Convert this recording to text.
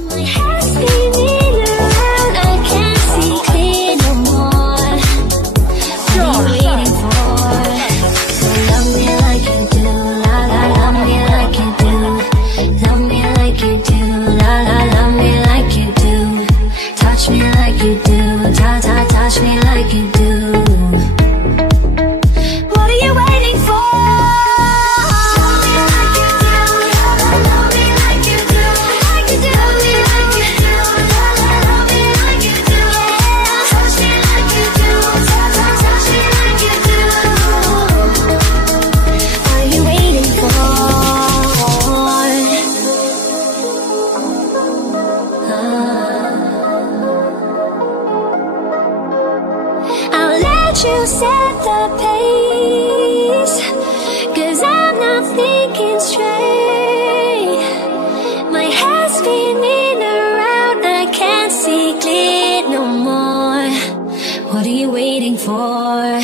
My head's spinning around, I can't see clear no more. What are you waiting for? So love me like you do, la la, love me like you do. Love me like you do, la la, love me like you do. Touch me like you do, ta ta, touch me like you do. What are you waiting for? Love me like you do, like you do, love me like you do, la la, love me like you do. Touch me like you do, ta ta, touch me like you do. What are you waiting for? I'll let you set the pace, 'cause I'm not thinking straight. My head's spinning around, I can't see clear no more. What are you waiting for?